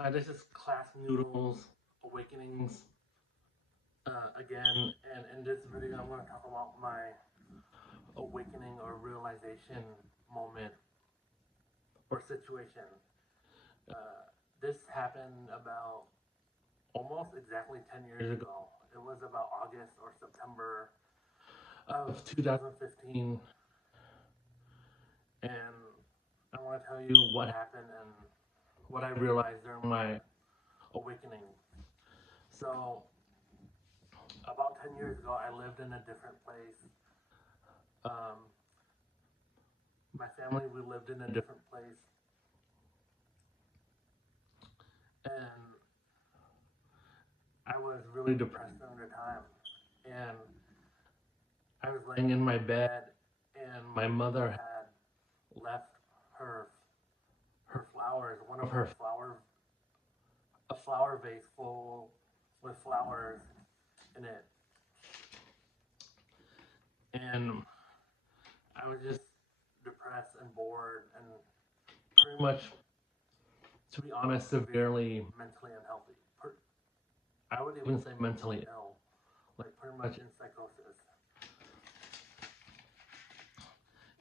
Hi, this is Class Noodles Awakenings again, and in this video, I'm going to talk about my awakening or realization moment or situation. This happened about almost exactly 10 years ago. It was about August or September of 2015, and I want to tell you what happened and what I realized during my awakening. So, about 10 years ago, I lived in a different place. My family, we lived in a different place. And I was really depressed during the time. And I was laying in my bed, and my mother had left her flowers, one of her flowers, a flower vase full with flowers in it. And I was just depressed and bored and pretty much, to be honest, severely mentally unhealthy. I would even say mentally ill, like pretty much in psychosis.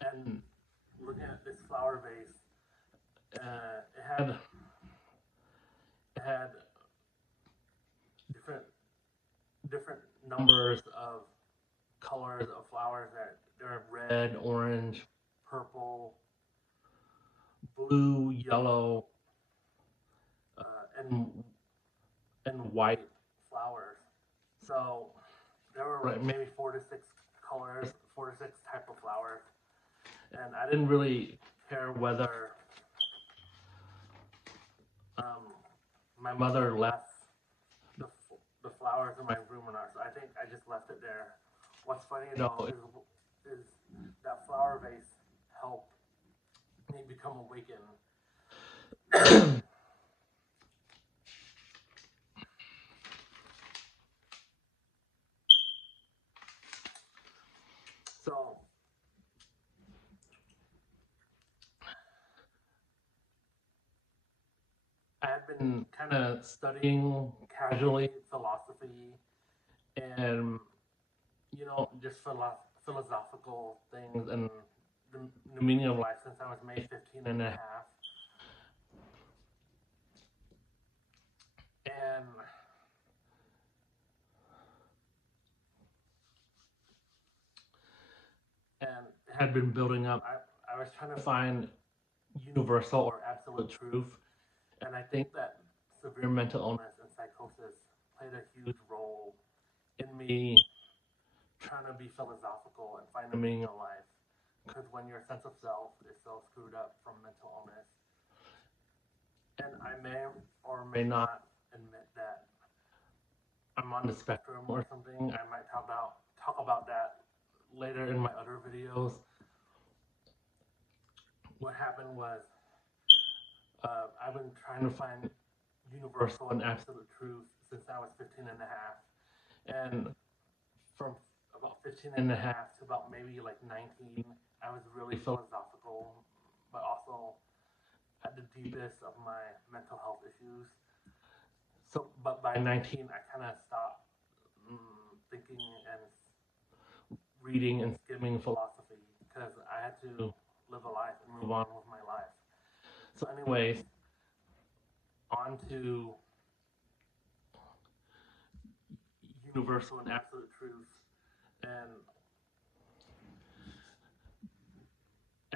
And looking at this flower vase, it had different numbers of colors of flowers that they're red, orange, purple, blue, yellow, and white flowers. So there were like maybe 4 to 6 colors, 4 to 6 type of flowers, and I didn't really care whether my mother left the flowers in my room or not. So I think I just left it there. What's funny though is that flower vase helped me become awakened. So I had been kind of studying casually philosophy and just philosophical things and the meaning of life since I was maybe 15 and a half. And had been building up. I was trying to find universal or absolute truth, and I think that severe mental illness and psychosis played a huge role in me trying to be philosophical and find a meaning in life. Because when your sense of self is so screwed up from mental illness, and I may or may not admit that I'm on the spectrum or something. I might talk about that later in my other videos. What happened was I've been trying to find universal and absolute truth since I was 15 and a half. And from about 15 and a half to about maybe like 19, I was really philosophical, but also at the deepest of my mental health issues. So, but by 19, I kind of stopped thinking and reading and skimming philosophy because I had to live a life and move on with my life. So, anyways, on to universal and absolute truth and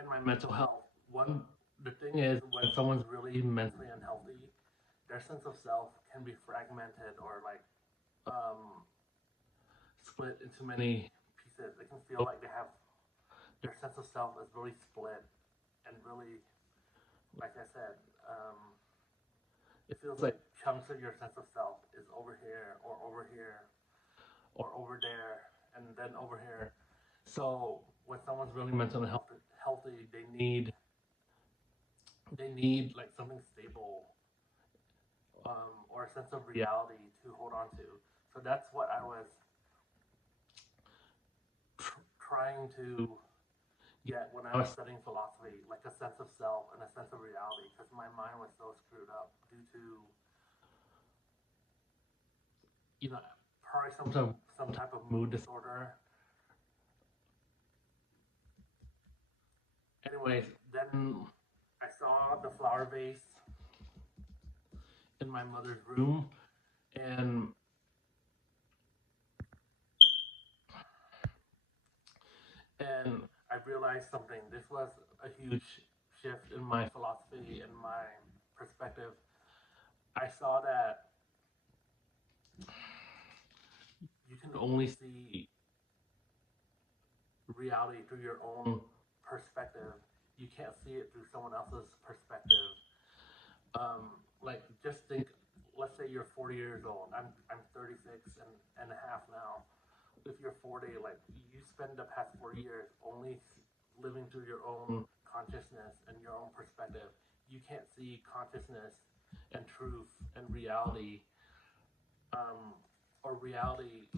my mental health. The thing is, when someone's really mentally unhealthy, their sense of self can be fragmented or like split into many pieces. It can feel like they have their sense of self is really split and really, like I said, it feels like chunks of your sense of self is over here or over here or over there and then over here. So when someone's really mentally healthy, they need like something stable or a sense of reality to hold on to. So that's what I was trying to get when I was studying philosophy, like a sense of self and a sense of reality, because my mind was so screwed up due to you know, probably some type of mood disorder. Anyways, then I saw the flower vase in my mother's room, and I realized something. This was a huge shift in my philosophy and my perspective. I saw that you can only see reality through your own perspective. You can't see it through someone else's perspective. Like, just think, let's say you're 40 years old. I'm 36 and a half now. If you're 40, like, you spend the past 4 years only living through your own consciousness and your own perspective. You can't see consciousness and truth and reality, or reality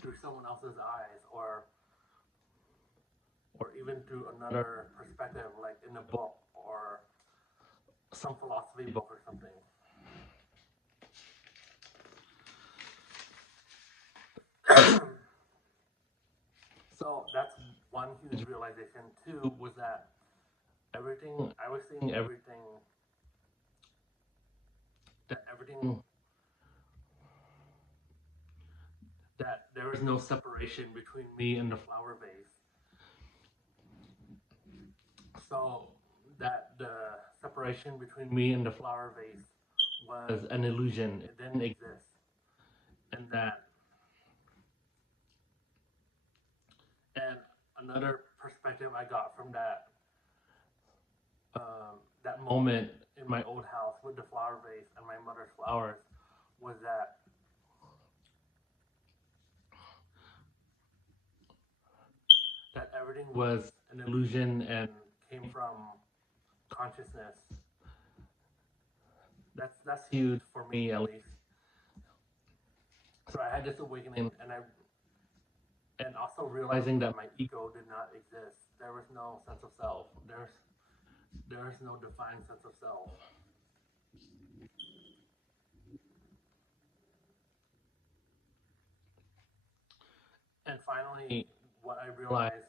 through someone else's eyes, or even through another perspective, like in a book or some philosophy book or something. So that's one huge realization. Two was that I was seeing everything, that there was no separation between me and the flower vase. So that the separation between me and the flower vase was an illusion. It didn't exist. And another perspective I got from that moment in my old house with the flower vase and my mother's flowers was that everything was an illusion and came from consciousness. That's huge for me, at least. So I had this awakening, and also realizing that my ego did not exist. There was no sense of self. There is no defined sense of self. And finally, what I realized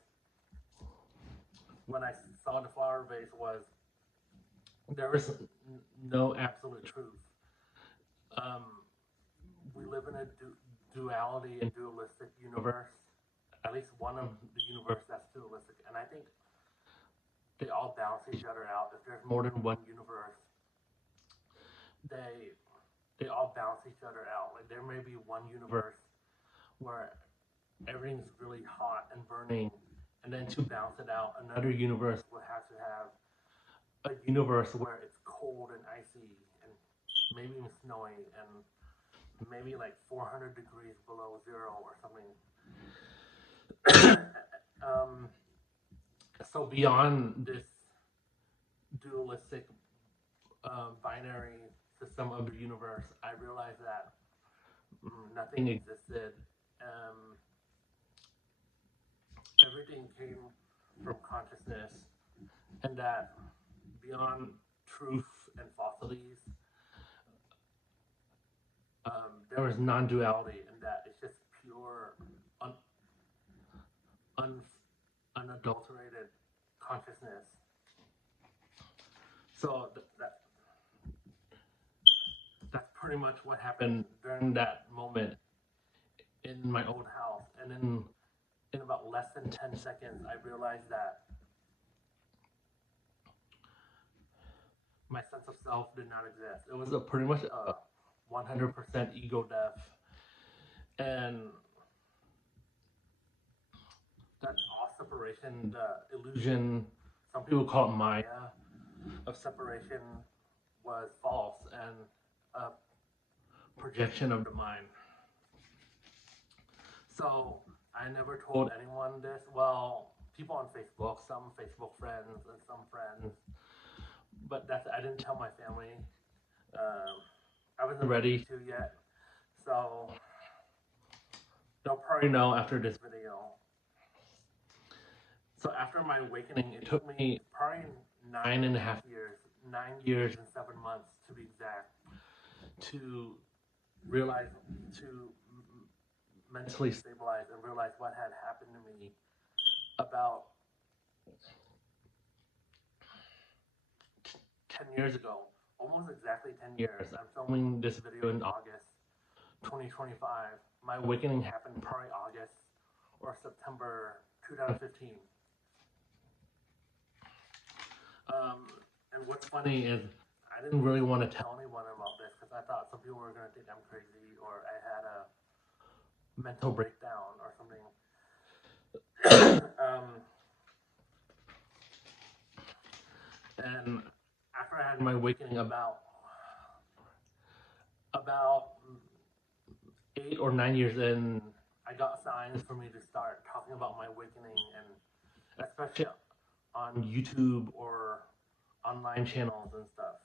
when I saw the flower vase was there is no absolute truth. We live in a duality and dualistic universe. At least one of the universe that's dualistic, and I think they all balance each other out. If there's more than one universe, they all balance each other out. Like, there may be one universe where everything's really hot and burning, and then to balance it out, another universe will have to have a universe where it's cold and icy and maybe even snowy and maybe like 400 degrees below zero or something. So beyond this dualistic binary system of the universe, I realized that nothing existed. Everything came from consciousness, and that beyond truth and falsities, there was non-duality, and that it's just pure, unadulterated consciousness. So that's pretty much what happened during that moment in my old house. And then in about less than 10 seconds, I realized that my sense of self did not exist. It was pretty much a 100% ego death. And that all separation, the illusion, some people call it Maya, of separation was false and a projection of the mind. So I never told anyone this. Well, people on Facebook, some Facebook friends and some friends, but I didn't tell my family. I wasn't ready to yet, so they'll probably know after this video. So after my awakening, it took me probably 9.5 years 9 years and 7 months to be exact, to realize, to mentally stabilize and realize what had happened to me about 10 years ago, almost exactly 10 years. I'm filming this video in August 2025. My awakening happened probably August or September 2015. And what's funny is I didn't really want to tell anyone about this because I thought some people were going to think I'm crazy or I had a mental breakdown or something. And after I had my awakening about 8 or 9 years in, I got signs for me to start talking about my awakening, and especially on YouTube or online channels and stuff.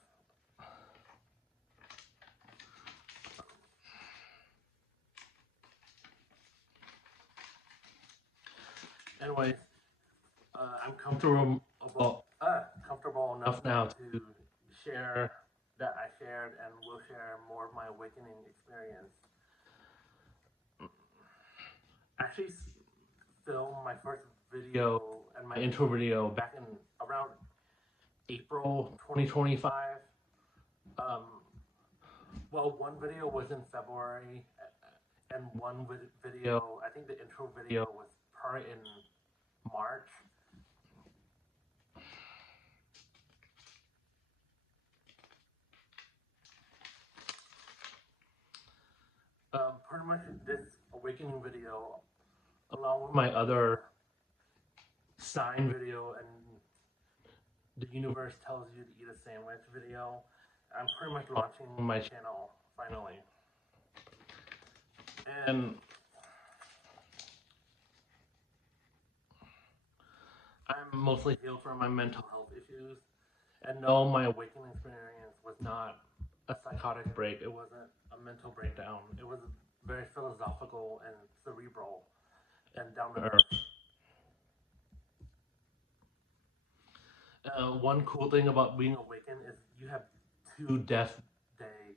Anyways, I'm comfortable enough now to share that I shared and will share more of my awakening experience. I actually filmed my first video and my intro video back in around April 2025. Well, one video was in February, and one video, I think the intro video was probably in March. Pretty much this awakening video, along with my other sign video and the universe tells you to eat a sandwich video, I'm pretty much launching my channel finally. And I'm mostly healed from my mental health issues. And no, my awakening experience was not a psychotic break. It wasn't a mental breakdown. It was very philosophical and cerebral and down to earth. One cool thing about being awakened is you have 2 death days.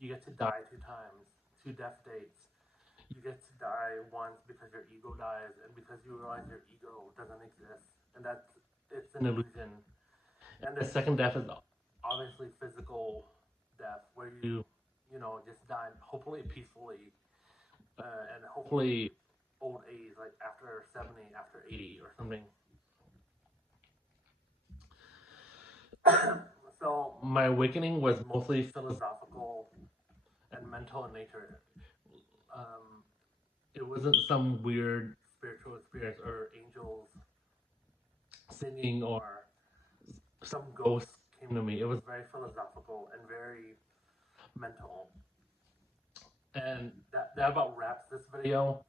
You get to die 2 times, 2 death dates. You get to die once because your ego dies, and because you realize your ego doesn't exist, and it's an illusion. And the second death is obviously physical death, where you just die, hopefully peacefully, and hopefully old age, like after 70, after 80 or something. So my awakening was mostly philosophical and mental in nature. It wasn't some weird spiritual experience or angels singing or some ghost came to me. It was very philosophical and very mental. And that about wraps this video.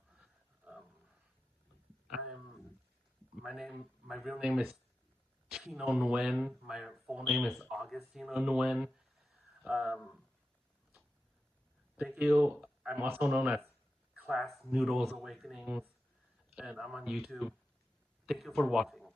My real name is Tino Nguyen. My full name is Augustino Nguyen. Thank you. I'm also known as Class Noodles Awakenings, and I'm on YouTube. Thank you for watching.